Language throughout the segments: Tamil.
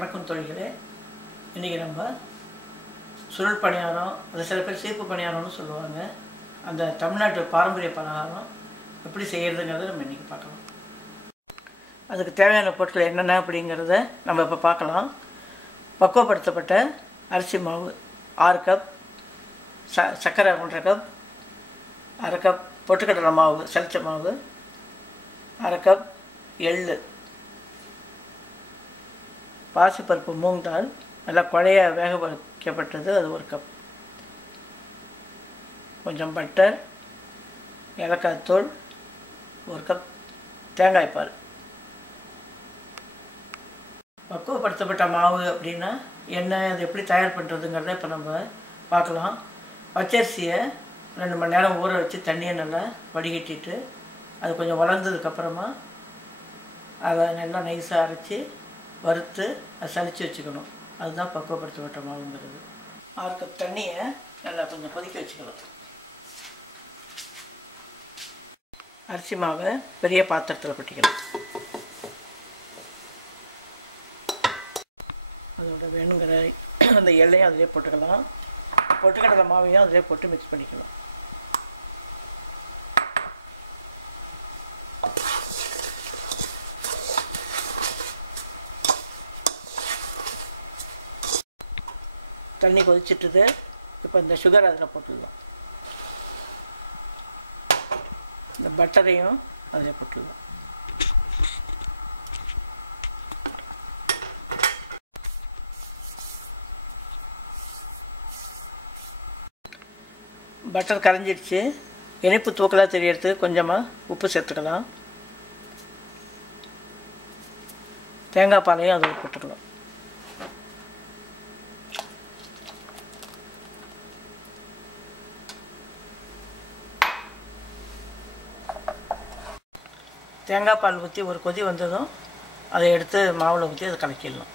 வணக்கம் தோழிகளே. இன்றைக்கி நம்ம சுருள் பணியாரம், அது சில பேர் சீப்பு பணியாரம்னு சொல்லுவாங்க. அந்த தமிழ்நாட்டு பாரம்பரிய பலகாரம் எப்படி செய்கிறதுங்கிறத நம்ம இன்றைக்கி பார்க்கலாம். அதுக்கு தேவையான பொருட்கள் என்னென்ன அப்படிங்கிறத நம்ம இப்போ பார்க்கலாம். பக்குவப்படுத்தப்பட்ட அரிசி மாவு 6 கப், சர்க்கரை 1.5 கப், 1/2 கப் பொட்டுக்கடலை மாவு சலிச்ச மாவு, 1/2 கப் எள்ளு, பாசிப்பருப்பு மூங் தால் நல்லா குழைய வேக வைக்கப்பட்டது அது 1 கப், கொஞ்சம் பட்டர், ஏலக்காய் தூள், 1 கப் தேங்காய் பால். பக்குவப்படுத்தப்பட்ட மாவு அப்படின்னா என்ன, அது எப்படி தயார் பண்ணுறதுங்கிறத இப்போ நம்ம பார்க்கலாம். பச்சரிசியை 2 மணி நேரம் ஊற வச்சு தண்ணியை நல்லா வடிகட்டிட்டு அது கொஞ்சம் வளர்ந்ததுக்கப்புறமா அதை நல்லா நைஸாக அரைச்சி வறுத்து அதை சலித்து வச்சுக்கணும். அதுதான் பக்குவப்படுத்தப்பட்ட மாவுங்கிறது. 6 கப் தண்ணியை நல்லா கொஞ்சம் கொதிக்க வச்சுக்கணும். அரிசி மாவை பெரிய பாத்திரத்தில் கொட்டிக்கணும். அதோட வேணுங்கிற அந்த எல்லையும் அதிலே போட்டுக்கலாம். பொட்டுக்கடலை மாவையும் அதிலே போட்டு மிக்ஸ் பண்ணிக்கலாம். தண்ணி கொதிச்சிட்டுது. இப்போ இந்த சுகர் அதில் போட்டுடலாம். இந்த பட்டரையும் அதில் போட்டுடலாம். பட்டர் கரைஞ்சிடுச்சு. இனிப்பு தூக்கலாக தெரியறதுக்கு கொஞ்சமாக உப்பு சேர்த்துக்கலாம். தேங்காய் பாலையும் அதில் போட்டுக்கலாம். தேங்காய் பால் ஊற்றி ஒரு கொதி வந்ததும் அதை எடுத்து மாவில் ஊற்றி அதை கலக்கிடலாம்.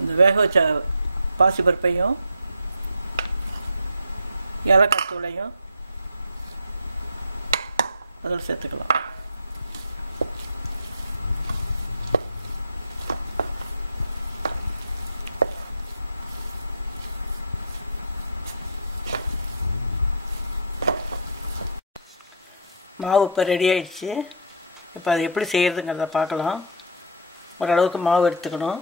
இந்த வேக வச்ச பாசிப்பருப்பையும் ஏலக்காய் தூளையும் அதில் சேர்த்துக்கலாம். மாவு இப்போ ரெடி ஆயிடுச்சு. இப்போ அது எப்படி செய்கிறதுங்கிறத பார்க்கலாம். ஓரளவுக்கு மாவு எடுத்துக்கணும்.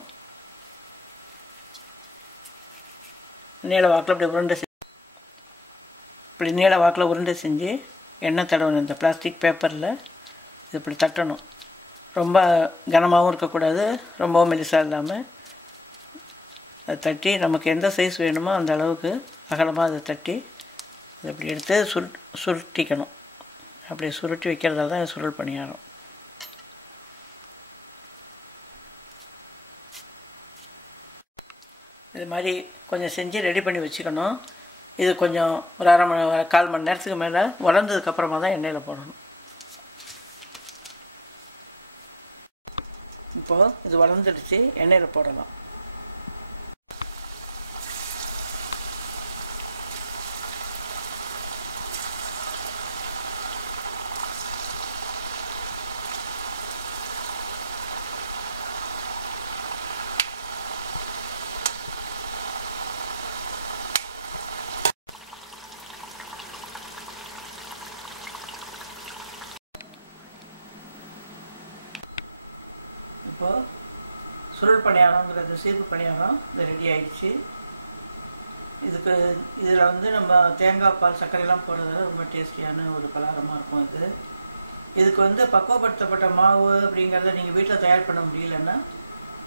நீள வாக்கில் இப்படி நீள வாக்கில் உருண்டை செஞ்சு எண்ணெய் தடவணும். இந்த பிளாஸ்டிக் பேப்பரில் இது இப்படி தட்டணும். ரொம்ப கனமாகவும் இருக்கக்கூடாது, ரொம்பவும் மெலிசாக இல்லாமல் அதை தட்டி நமக்கு எந்த சைஸ் வேணுமோ அந்த அளவுக்கு அகலமாக அதை தட்டி அதை இப்படி எடுத்து சுருட்டிக்கணும். அப்படி சுருட்டி வைக்கிறதால தான் சுருள் பணியாரம். இது மாதிரி கொஞ்சம் செஞ்சு ரெடி பண்ணி வச்சுக்கணும். இது கொஞ்சம் ஒரு 1/2 மணி நேரத்துக்கு மேலே வளர்ந்ததுக்கப்புறமா தான் எண்ணெயில் போடணும். இப்போது இது வளர்ந்துடுச்சு, எண்ணெயில் போடலாம். இப்போது சுருள் பணியாரங்கிறது சீப்பு பணியாரம் இது ரெடி ஆயிடுச்சு. இதில் வந்து நம்ம தேங்காய் பால் சர்க்கரைலாம் போடுறதுல ரொம்ப டேஸ்டியான ஒரு பலகாரமாக இருக்கும். இது இதுக்கு வந்து பக்குவப்படுத்தப்பட்ட மாவு அப்படிங்கிறத நீங்கள் வீட்டில் தயார் பண்ண முடியலன்னா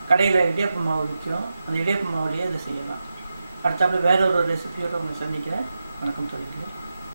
கடையில் இடியாப்ப மாவு விற்கும். அந்த இடியாப்ப மாவுலேயே இதை செய்யலாம். அடுத்தாப்புல வேற ஒரு ரெசிபியோடு உங்களை சந்திக்கிறேன். வணக்கம் தோழிகளே.